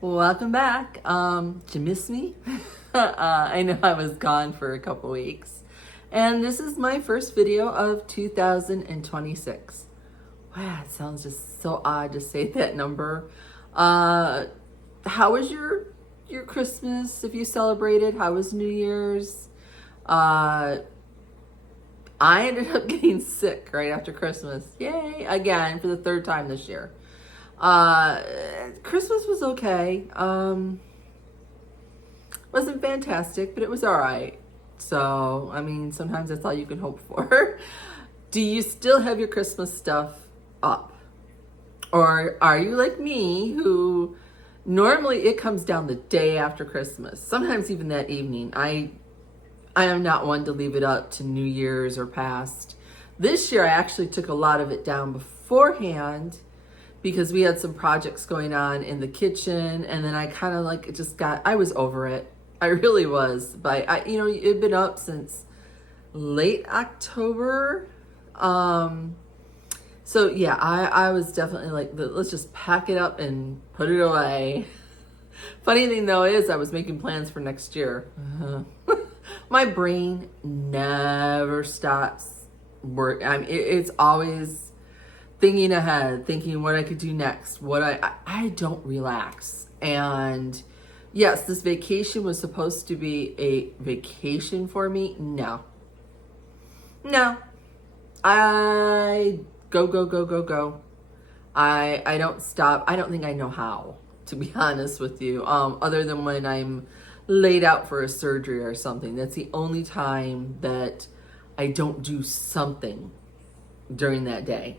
Welcome back. Did you miss me? I know I was gone for a couple weeks. And this is my first video of 2026. Wow, it sounds just so odd to say that number. How was your Christmas if you celebrated? How was New Year's? I ended up getting sick right after Christmas. Yay, again for the third time this year. Christmas was okay. Wasn't fantastic, but it was all right. So, I mean, sometimes that's all you can hope for. Do you still have your Christmas stuff up? Or are you like me who normally it comes down the day after Christmas, sometimes even that evening. I am not one to leave it up to New Year's or past. This year I actually took a lot of it down beforehand because we had some projects going on in the kitchen, and then I kind of like I was over it. I really was. But it'd been up since late October. So yeah, I was definitely like, let's just pack it up and put it away. Funny thing though is I was making plans for next year. My brain never stops work. I mean, it's always thinking ahead, thinking what I could do next, I don't relax. And yes, this vacation was supposed to be a vacation for me. No. I go. I don't stop. I don't think I know how, to be honest with you. Other than when I'm laid out for a surgery or something. That's the only time that I don't do something during that day.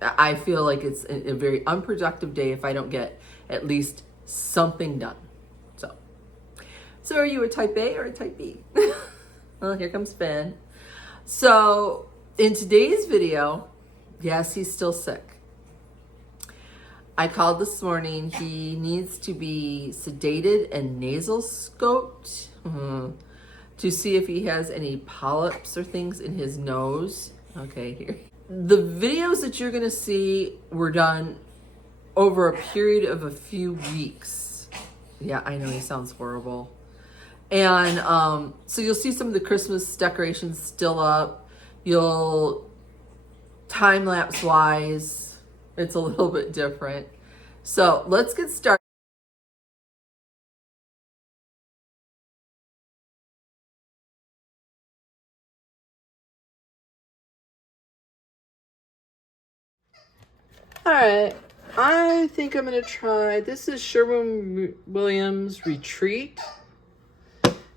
I feel like it's a very unproductive day if I don't get at least something done. So are you a type A or a type B? Well, here comes Finn. So in today's video, yes, he's still sick. I called this morning. He needs to be sedated and nasal scoped to see if he has any polyps or things in his nose. Okay, here. The videos that you're gonna see were done over a period of a few weeks. Yeah, I know he sounds horrible. And so you'll see some of the Christmas decorations still up. You'll, time-lapse wise, it's a little bit different. So let's get started. All right, I think I'm gonna try, this is Sherwin-Williams Retreat.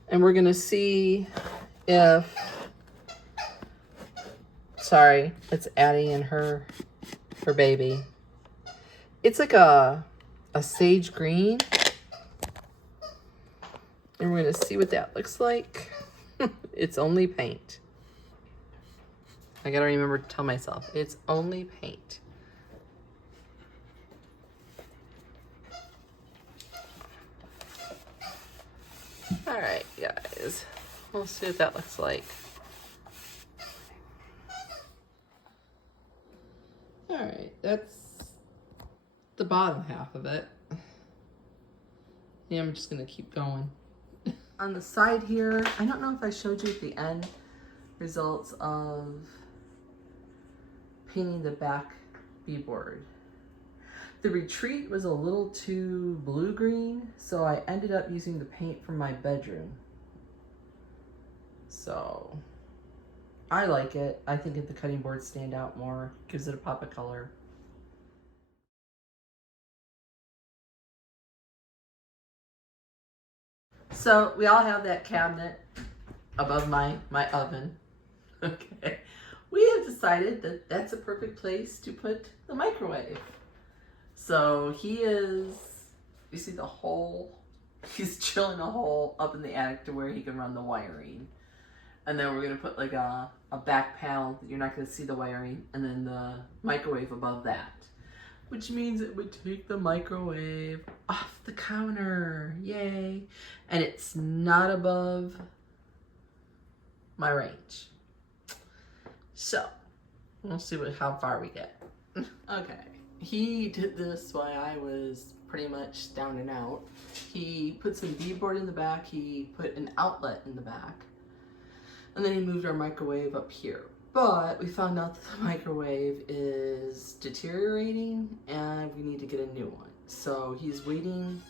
And we're gonna see if, sorry, it's Addie and her baby. It's like a sage green. And we're gonna see what that looks like. It's only paint. I gotta remember to tell myself, it's only paint. All right, guys, we'll see what that looks like. All right, that's the bottom half of it. Yeah, I'm just gonna keep going. On the side here, I don't know if I showed you at the end results of painting the back beadboard. The retreat was a little too blue-green, so I ended up using the paint from my bedroom. So I like it. I think if the cutting boards stand out more, gives it a pop of color. So we all have that cabinet above my oven. Okay. We have decided that that's a perfect place to put the microwave. So he is, you see the hole? He's drilling a hole up in the attic to where he can run the wiring. And then we're gonna put like a back panel that you're not gonna see the wiring, and then the microwave above that. Which means it would take the microwave off the counter, yay. And it's not above my range. So, we'll see how far we get. Okay. He did this while I was pretty much down and out. He put some beadboard in the back. He put an outlet in the back. And then he moved our microwave up here. But we found out that the microwave is deteriorating and we need to get a new one. So he's waiting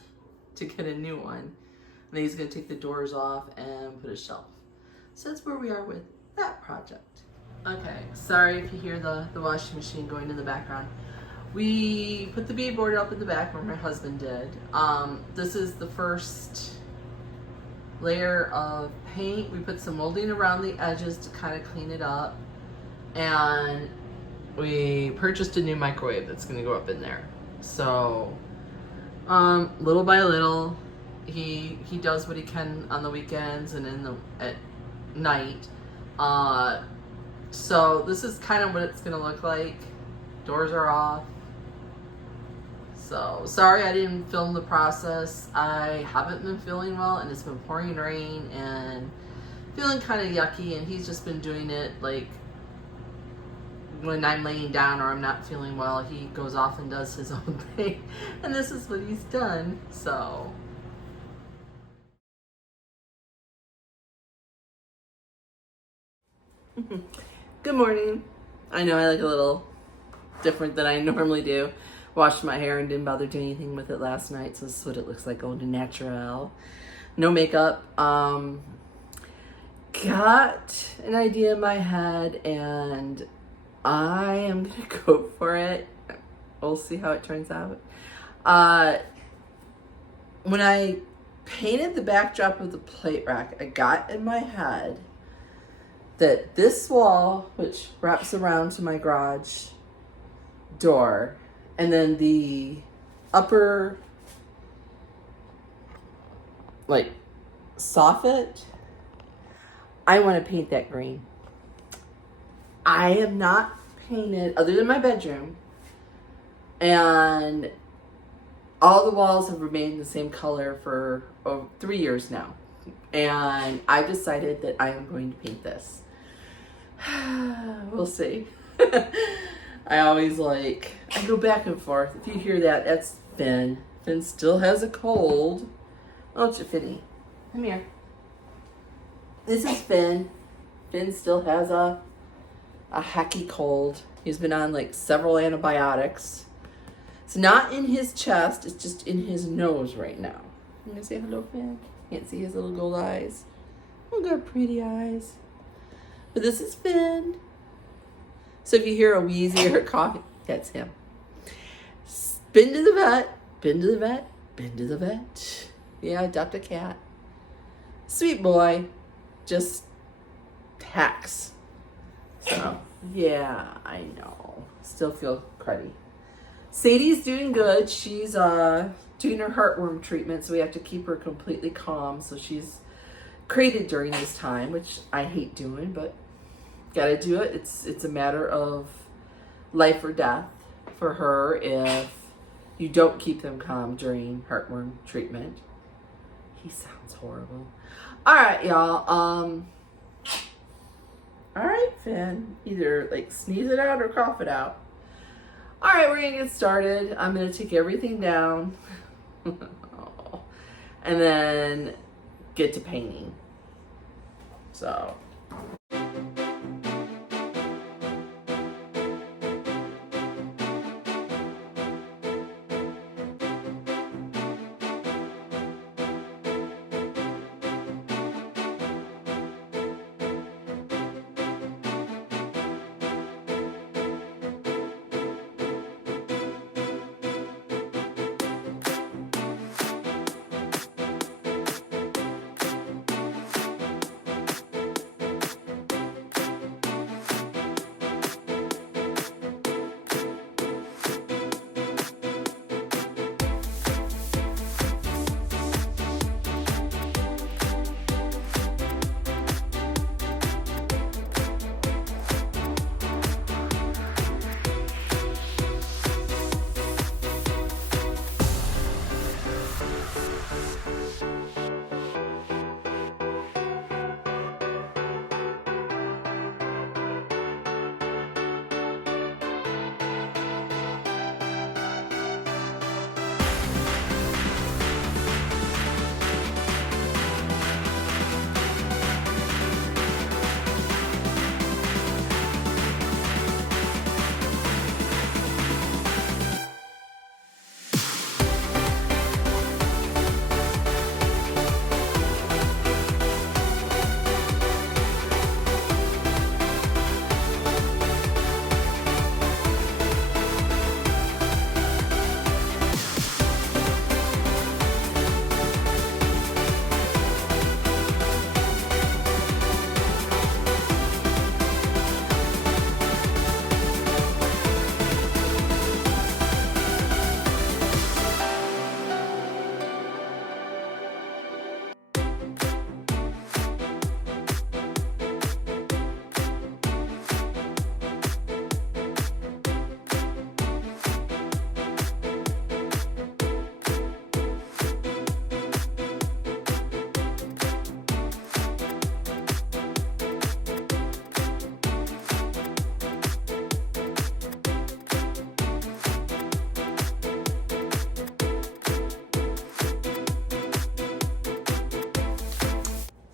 to get a new one. And then he's going to take the doors off and put a shelf. So that's where we are with that project. Okay, sorry if you hear the washing machine going in the background. We put the beadboard up in the back where my husband did. This is the first layer of paint. We put some molding around the edges to kind of clean it up. And we purchased a new microwave that's going to go up in there. So, little by little, he does what he can on the weekends and at night. So this is kind of what it's going to look like. Doors are off. So, sorry I didn't film the process. I haven't been feeling well and it's been pouring rain and feeling kind of yucky, and he's just been doing it like when I'm laying down or I'm not feeling well, he goes off and does his own thing. And this is what he's done, so. Good morning. I know I look a little different than I normally do. Washed my hair and didn't bother doing anything with it last night, so this is what it looks like, au natural. No makeup. Got an idea in my head and I am gonna go for it. We'll see how it turns out. When I painted the backdrop of the plate rack, I got in my head that this wall, which wraps around to my garage door, and then the upper, like, soffit, I want to paint that green. I have not painted, other than my bedroom, and all the walls have remained the same color for 3 years now. And I've decided that I am going to paint this. We'll see. I always I go back and forth. If you hear that, that's Finn. Finn still has a cold. Oh, Finny, come here. This is Finn. Finn still has a hacky cold. He's been on several antibiotics. It's not in his chest, it's just in his nose right now. You gonna say hello, Finn? Can't see his little gold eyes. Oh, got pretty eyes. But this is Finn. So if you hear a wheezy or a cough, that's him. Been to the vet, been to the vet, been to the vet. Yeah, adopt a cat. Sweet boy, just hacks. So, yeah, I know. Still feel cruddy. Sadie's doing good. She's doing her heartworm treatment, so we have to keep her completely calm. So she's crated during this time, which I hate doing, but gotta do it. It's a matter of life or death for her if you don't keep them calm during heartworm treatment. He sounds horrible. All right, y'all. All right, Finn. Either sneeze it out or cough it out. All right, we're gonna get started. I'm gonna take everything down and then get to painting. So.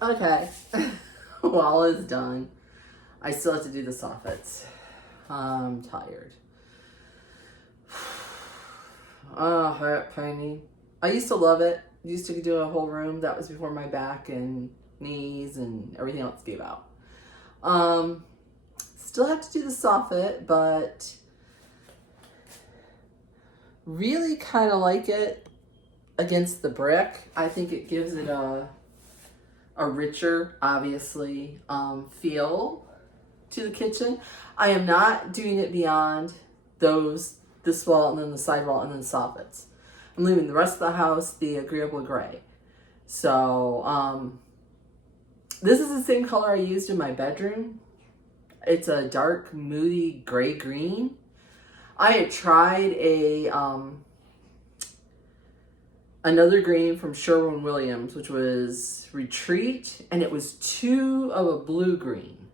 Okay, wall is done. I still have to do the soffits. I'm tired. Oh, heart pain. I used to love it. Used to do a whole room. That was before my back and knees and everything else gave out. Still have to do the soffit, but really kind of like it against the brick. I think it gives it a richer, obviously, feel to the kitchen. I am not doing it beyond this wall and then the side wall and then the soffits. I'm leaving the rest of the house the agreeable gray. So this is the same color I used in my bedroom. It's a dark, moody gray green. I had tried another green from Sherwin-Williams, which was Retreat, and it was too of a blue green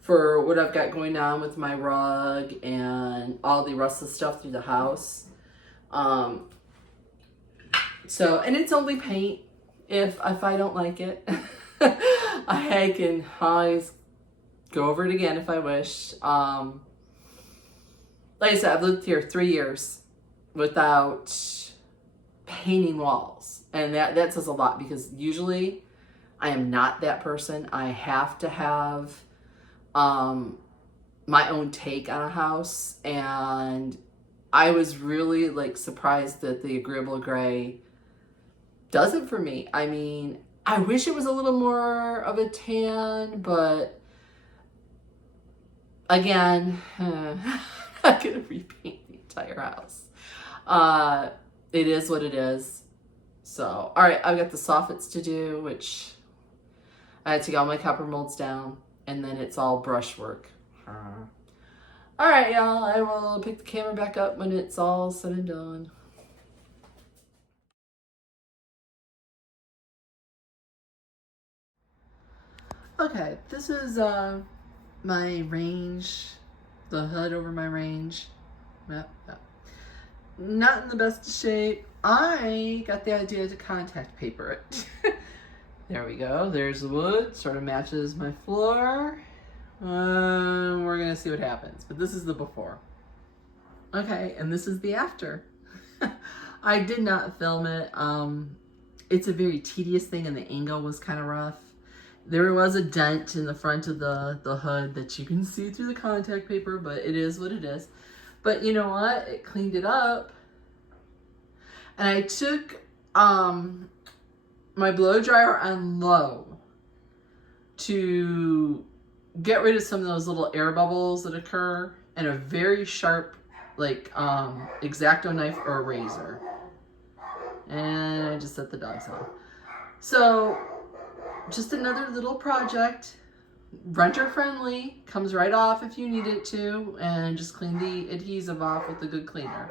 for what I've got going on with my rug and all the rest of the stuff through the house. So, and it's only paint. If I don't like it, I can always go over it again if I wish. Like I said, I've lived here 3 years without painting walls. And that says a lot, because usually I am not that person. I have to have my own take on a house. And I was really like surprised that the agreeable gray does it for me. I mean, I wish it was a little more of a tan, but again, I'm not gonna repaint the entire house. It is what it is. So, all right, I've got the soffits to do, which I had to get all my copper molds down, and then it's all brushwork. All right, y'all, I will pick the camera back up when it's all said and done. Okay, this is my range, the hood over my range. Yep. Not in the best shape. I got the idea to contact paper it. There we go. There's the wood. Sort of matches my floor. We're gonna see what happens. But this is the before. Okay, and this is the after. I did not film it. It's a very tedious thing, and the angle was kind of rough. There was a dent in the front of the hood that you can see through the contact paper, but it is what it is. But you know what? It cleaned it up. And I took my blow dryer on low to get rid of some of those little air bubbles that occur, and a very sharp, like, X-Acto knife or a razor. And I just set the dogs off. So, just another little project, renter friendly, comes right off if you need it to, and just clean the adhesive off with a good cleaner.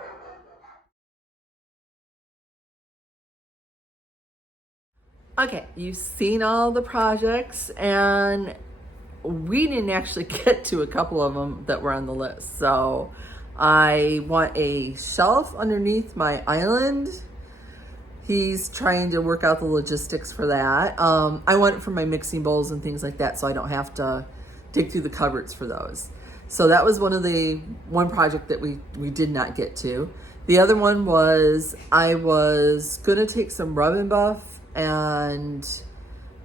Okay, you've seen all the projects, and we didn't actually get to a couple of them that were on the list. So I want a shelf underneath my island. He's trying to work out the logistics for that. I want it for my mixing bowls and things like that, so I don't have to dig through the cupboards for those. So that was one project that we did not get to. The other one was, I was gonna take some rub and buff and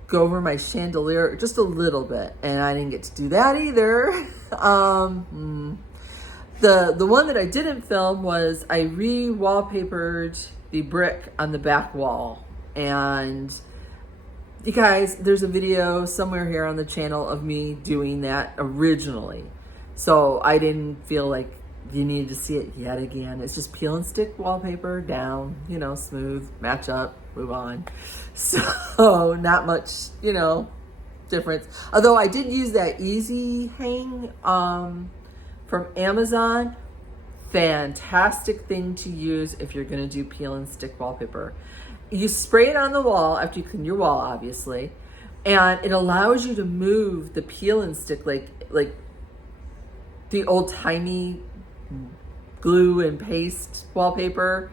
go over my chandelier just a little bit, and I didn't get to do that either. The one that I didn't film was I re-wallpapered the brick on the back wall. And you guys, there's a video somewhere here on the channel of me doing that originally. So I didn't feel like you needed to see it yet again. It's just peel and stick wallpaper down, smooth, match up, move on. So not much, difference. Although I did use that Easy Hang from Amazon. Fantastic thing to use if you're gonna do peel and stick wallpaper. You spray it on the wall after you clean your wall, obviously, and it allows you to move the peel and stick like the old-timey glue and paste wallpaper.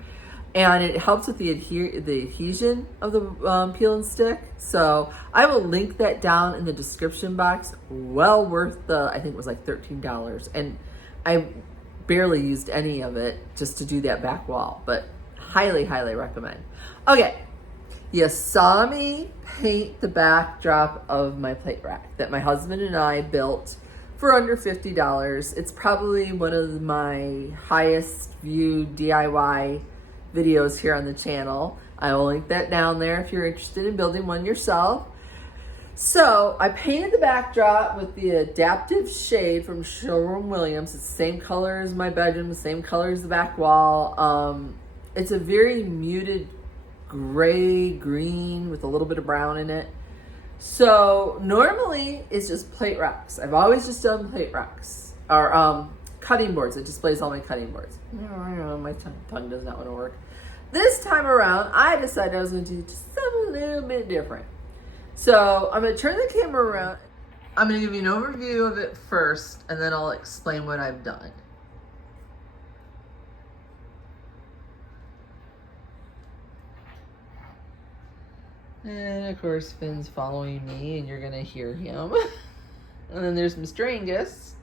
and it helps with the adhesion of the peel and stick. So I will link that down in the description box. Well worth the, I think it was like $13, and I barely used any of it just to do that back wall, but highly, highly recommend. Okay, you saw me paint the backdrop of my plate rack that my husband and I built for under $50. It's probably one of my highest viewed DIY videos here on the channel. I will link that down there if you're interested in building one yourself. So I painted the backdrop with the adaptive shade from Sherwin-Williams. It's the same color as my bedroom, the same color as the back wall. It's a very muted gray green with a little bit of brown in it. So normally it's just plate racks. I've always just done plate racks or cutting boards. It displays all my cutting boards. My tongue does not want to work. This time around, I decided I was going to do something a little bit different. So I'm going to turn the camera around. I'm going to give you an overview of it first, and then I'll explain what I've done. And of course, Finn's following me, and you're going to hear him. And then there's Mr. Angus.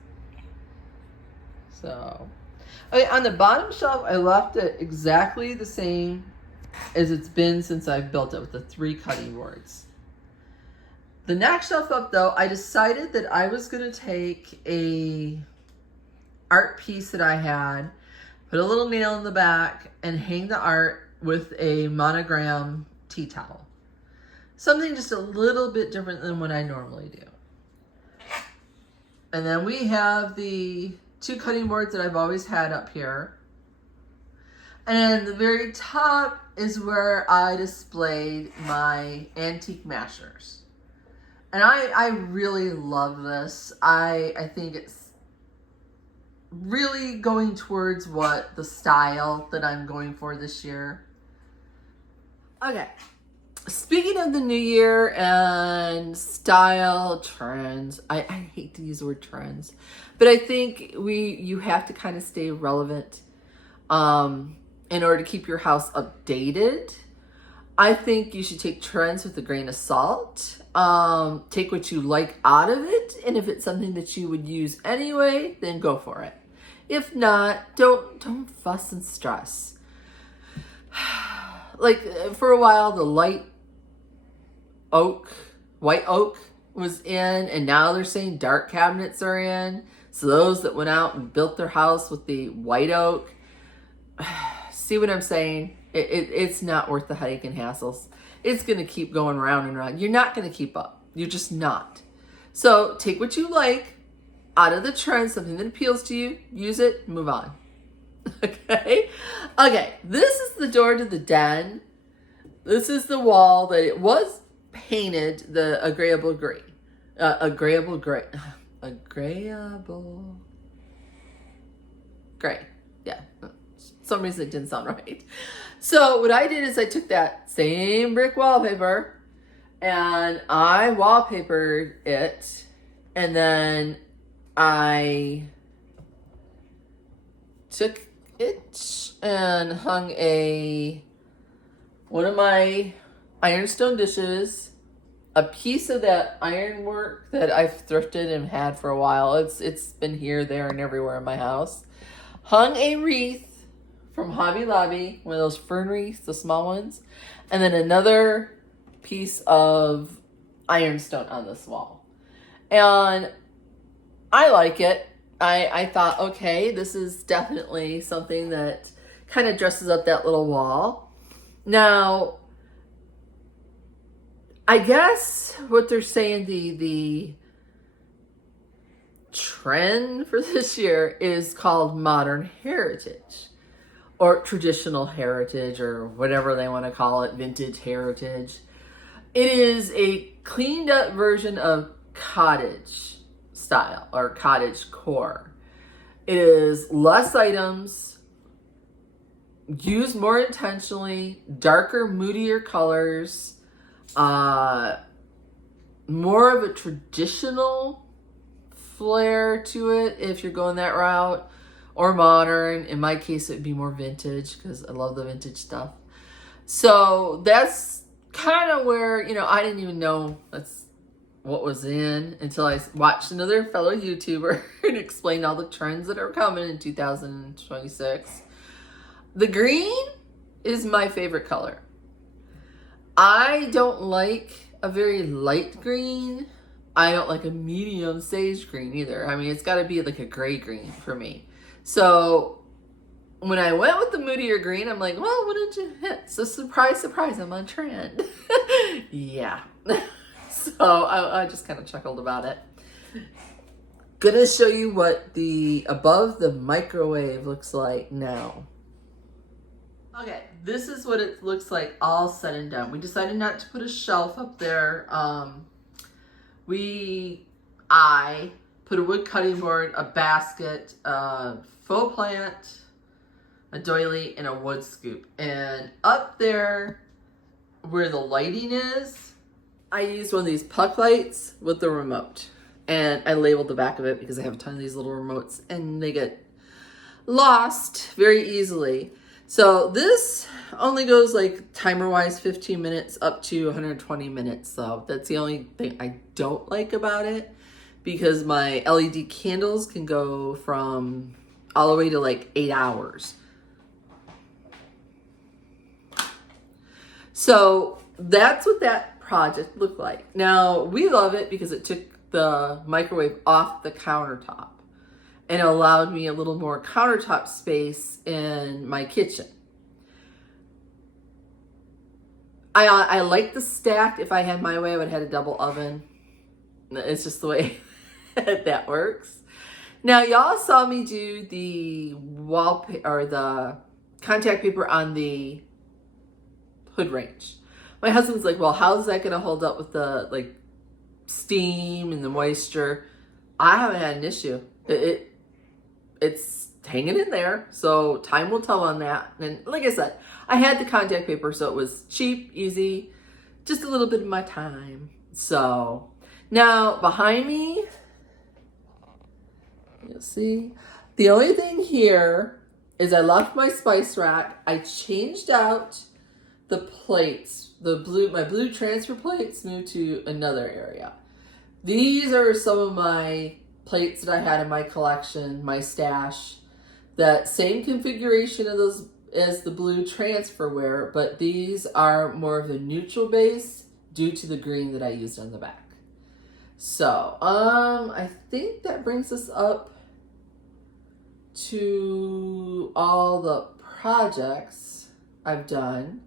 So, okay, on the bottom shelf, I left it exactly the same as it's been since I've built it with the 3 cutting boards. The next shelf up, though, I decided that I was going to take a art piece that I had, put a little nail in the back, and hang the art with a monogram tea towel. Something just a little bit different than what I normally do. And then we have the 2 cutting boards that I've always had up here. And the very top is where I displayed my antique mashers. And I really love this. I think it's really going towards what the style that I'm going for this year. Okay. Speaking of the new year and style trends, I hate to use the word trends, but I think you have to kind of stay relevant in order to keep your house updated. I think you should take trends with a grain of salt. Take what you like out of it, and if it's something that you would use anyway, then go for it. If not, don't fuss and stress. Like for a while, the white oak was in, and now they're saying dark cabinets are in. So those that went out and built their house with the white oak, see what I'm saying? It's not worth the headache and hassles. It's going to keep going round and round. You're not going to keep up. You're just not. So take what you like out of the trend, something that appeals to you, use it, move on. Okay? Okay, this is the door to the den. This is the wall that it was painted the agreeable gray. Agreeable gray. Yeah. For some reason it didn't sound right. So what I did is I took that same brick wallpaper and I wallpapered it, and then I took it and hung one of my ironstone dishes, a piece of that ironwork that I've thrifted and had for a while. It's been here, there, and everywhere in my house. Hung a wreath from Hobby Lobby, one of those fern wreaths, the small ones, and then another piece of ironstone on this wall. And I like it. I thought, okay, this is definitely something that kind of dresses up that little wall. Now, I guess what they're saying, the trend for this year is called modern heritage, or traditional heritage, or whatever they want to call it, vintage heritage. It is a cleaned up version of cottage style or cottage core. It is less items, used more intentionally, darker, moodier colors, more of a traditional flair to it if you're going that route, or modern. In my case, it would be more vintage because I love the vintage stuff. So that's kind of where, you know, I didn't even know that's what was in until I watched another fellow YouTuber and explained all the trends that are coming in 2026. The green is my favorite color. I don't like a very light green. I don't like a medium sage green either. I mean, it's got to be like a gray green for me. So when I went with the moodier green, I'm like, well, what did you hit? So surprise, surprise, I'm on trend. Yeah. So I just kind of chuckled about it. Gonna show you what the above the microwave looks like now. Okay, this is what it looks like all said and done. We decided not to put a shelf up there. I put a wood cutting board, a basket, a faux plant, a doily, and a wood scoop. And up there where the lighting is, I used one of these puck lights with the remote. And I labeled the back of it because I have a ton of these little remotes and they get lost very easily. So this only goes like timer wise 15 minutes up to 120 minutes. So that's the only thing I don't like about it, because my LED candles can go from all the way to like 8 hours. So that's what that project looked like. Now we love it because it took the microwave off the countertop and allowed me a little more countertop space in my kitchen. I like the stacked. If I had my way, I would have had a double oven. It's just the way that works. Now, y'all saw me do the wallpaper or the contact paper on the hood range. My husband's like, well, how's that going to hold up with the like steam and the moisture? I haven't had an issue. It's hanging in there, so time will tell on that. And like I said, I had the contact paper, so it was cheap, easy, just a little bit of my time. So now behind me, you'll see, the only thing here is I left my spice rack. I changed out the plates, my blue transfer plates moved to another area. These are some of my plates that I had in my collection, my stash. That same configuration of those as the blue transferware, but these are more of the neutral base due to the green that I used on the back. So, I think that brings us up to all the projects I've done.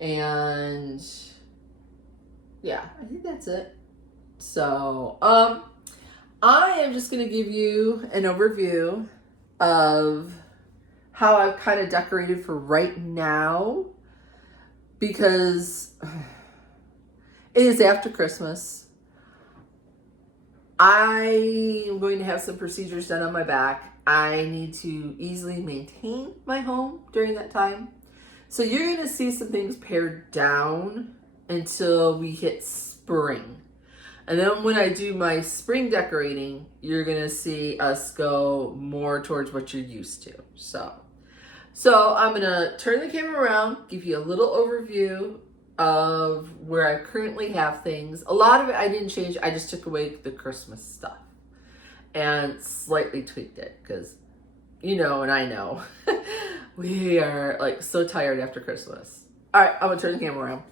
And yeah, I think that's it. So, I am just going to give you an overview of how I've kind of decorated for right now, because it is after Christmas. I am going to have some procedures done on my back. I need to easily maintain my home during that time. So you're going to see some things pared down until we hit spring. And then when I do my spring decorating, you're going to see us go more towards what you're used to. So I'm going to turn the camera around, give you a little overview of where I currently have things. A lot of it I didn't change. I just took away the Christmas stuff and slightly tweaked it because, you know, and I know, we are like so tired after Christmas. All right, I'm going to turn the camera around.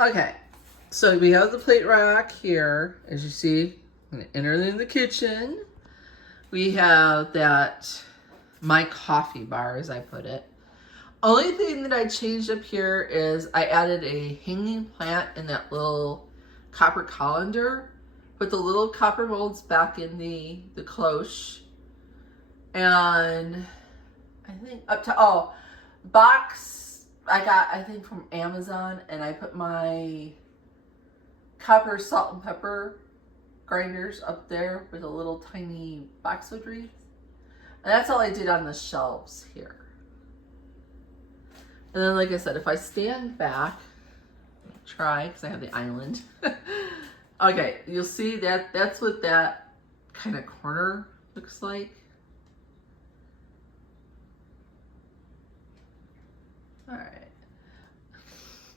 Okay. So we have the plate rack here, as you see, enter in the kitchen. We have that, my coffee bar, as I put it. Only thing that I changed up here is I added a hanging plant in that little copper colander. Put the little copper molds back in the cloche. And I think box I got, I think, from Amazon, and I put my copper salt and pepper grinders up there with a little tiny boxwood wreath. And that's all I did on the shelves here. And then, like I said, if I stand back, try, because I have the island. Okay, you'll see that that's what that kind of corner looks like. All right.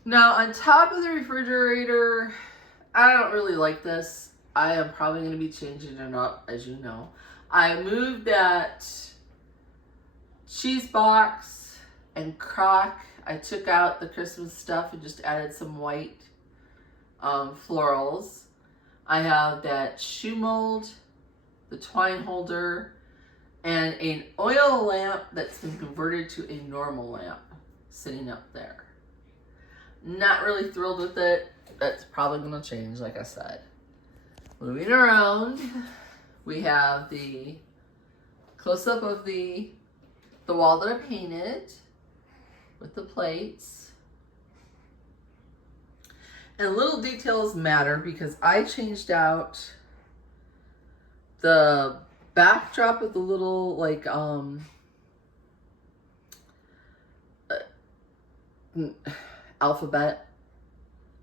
Now on top of the refrigerator, I don't really like this. I am probably going to be changing it up, as you know. I moved that cheese box and crock. I took out the Christmas stuff and just added some white florals. I have that shoe mold, the twine holder, and an oil lamp that's been converted to a normal lamp sitting up there. Not really thrilled with it. That's probably going to change, like I said. Moving around, we have the close-up of the wall that I painted with the plates. And little details matter because I changed out the backdrop of the little like alphabet,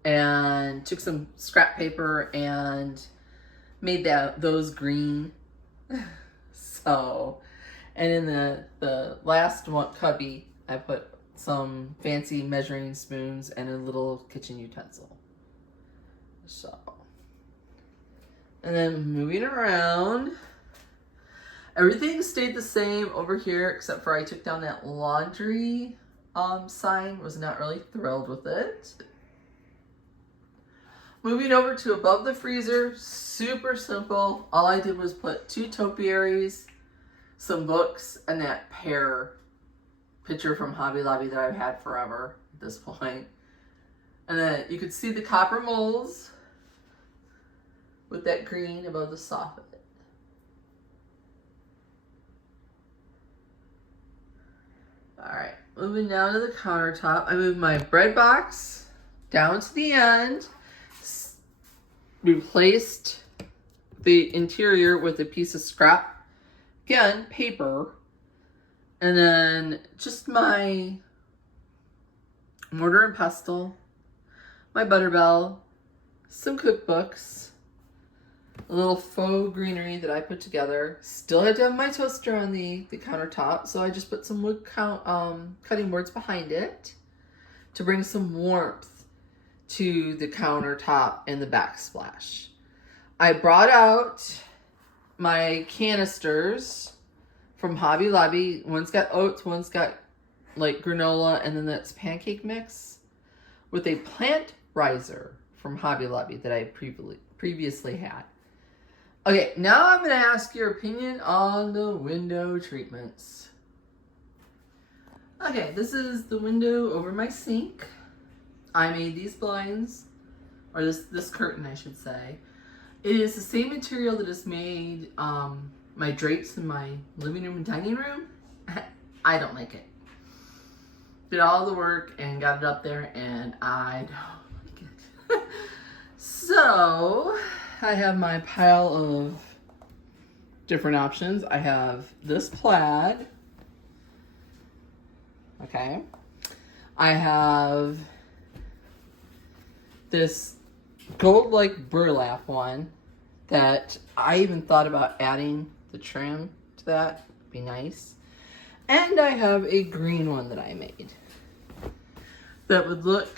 and took some scrap paper and made those green. So, and in the last one cubby, I put some fancy measuring spoons and a little kitchen utensil. So, and then moving around, everything stayed the same over here except for I took down that laundry sign. Was not really thrilled with it. Moving over to above the freezer, super simple. All I did was put 2 topiaries, some books, and that pear picture from Hobby Lobby that I've had forever at this point. And then you could see the copper molds with that green above the soffit. Alright, moving down to the countertop. I moved my bread box down to the end, replaced the interior with a piece of scrap, again, paper, and then just my mortar and pestle, my Butterbell, some cookbooks, a little faux greenery that I put together. Still had to have my toaster on the countertop, so I just put some wood cutting boards behind it to bring some warmth to the countertop and the backsplash. I brought out my canisters from Hobby Lobby. One's got oats, one's got like granola, and then that's pancake mix with a plant riser from Hobby Lobby that I previously had. Okay, now I'm going to ask your opinion on the window treatments. Okay, this is the window over my sink. I made these blinds, or this curtain, I should say. It is the same material that has made my drapes in my living room and dining room. I don't like it. Did all the work and got it up there, and I don't like it. So, I have my pile of different options. I have this plaid. Okay. I have this gold-like burlap one that I even thought about adding the trim to that. Be nice. And I have a green one that I made that would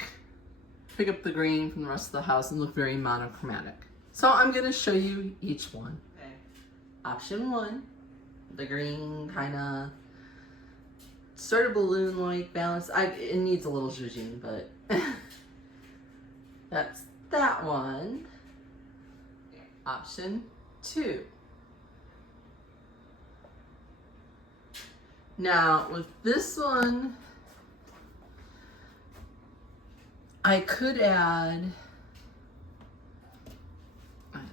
pick up the green from the rest of the house and look very monochromatic. So I'm going to show you each one. Okay. Option 1, the green kind of sort of balloon-like balance. It needs a little zhuzhing, but that's that one. Option 2. Now with this one, I could add,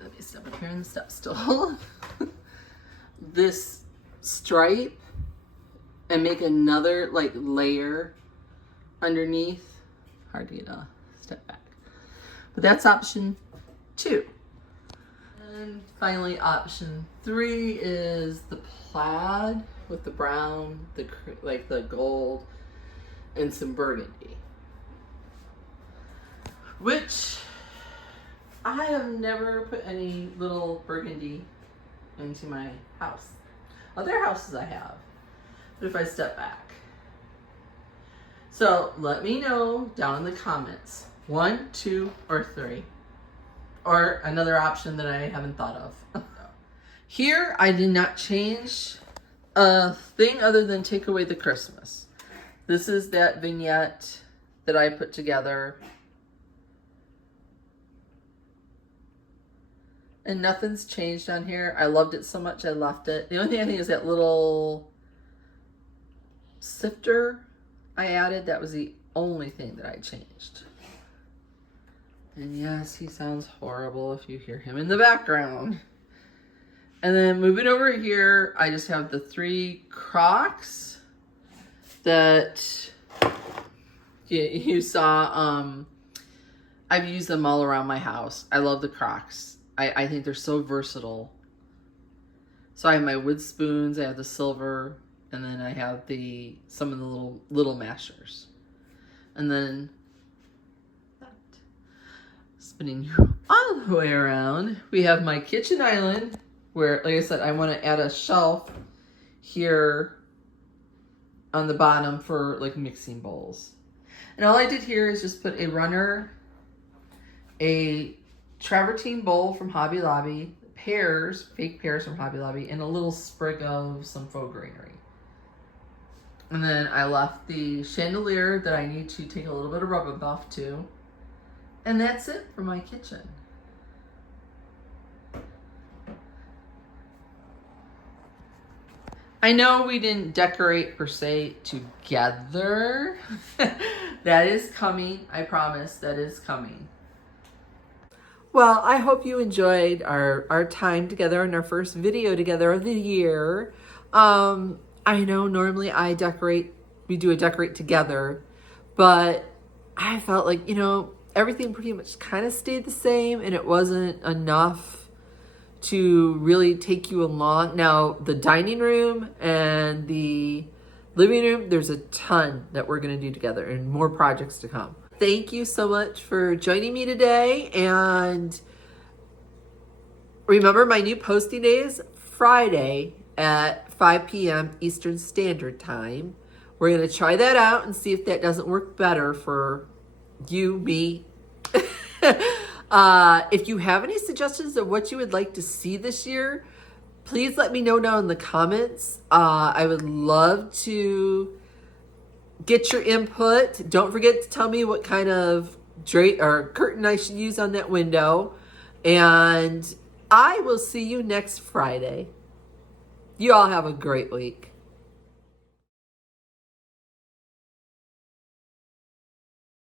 let me step up here and step still, this stripe and make another like layer underneath. Hard to get a step back. But that's option 2. And finally option 3 is the plaid with the brown, the gold, and some burgundy. Which I have never put any little burgundy into my house. Other houses I have. But if I step back, So let me know down in the comments. 1, 2, or 3. Or another option that I haven't thought of. Here, I did not change a thing other than take away the Christmas. This is that vignette that I put together. And nothing's changed on here. I loved it so much I left it. The only thing I think is that little sifter I added. That was the only thing that I changed. And yes, he sounds horrible if you hear him in the background. And then moving over here, I just have the 3 Crocs that you saw. I've used them all around my house. I love the Crocs. I think they're so versatile. So I have my wood spoons, I have the silver, and then I have some of the little mashers. And then spinning you all the way around, we have my kitchen island where, like I said, I want to add a shelf here on the bottom for like mixing bowls. And all I did here is just put a runner, a travertine bowl from Hobby Lobby, pears, fake pears from Hobby Lobby, and a little sprig of some faux greenery. And then I left the chandelier that I need to take a little bit of rubber buff to. And that's it for my kitchen. I know we didn't decorate per se together. That is coming, I promise, that is coming. Well, I hope you enjoyed our time together and our first video together of the year. I know normally we do a decorate together, but I felt like, everything pretty much kind of stayed the same and it wasn't enough to really take you along. Now, the dining room and the living room, there's a ton that we're going to do together and more projects to come. Thank you so much for joining me today. And remember, my new posting day is Friday at 5 p.m. Eastern Standard Time. We're going to try that out and see if that doesn't work better for you, me. If you have any suggestions of what you would like to see this year, please let me know down in the comments. I would love to get your input. Don't forget to tell me what kind of drape or curtain I should use on that window. And I will see you next Friday. You all have a great week.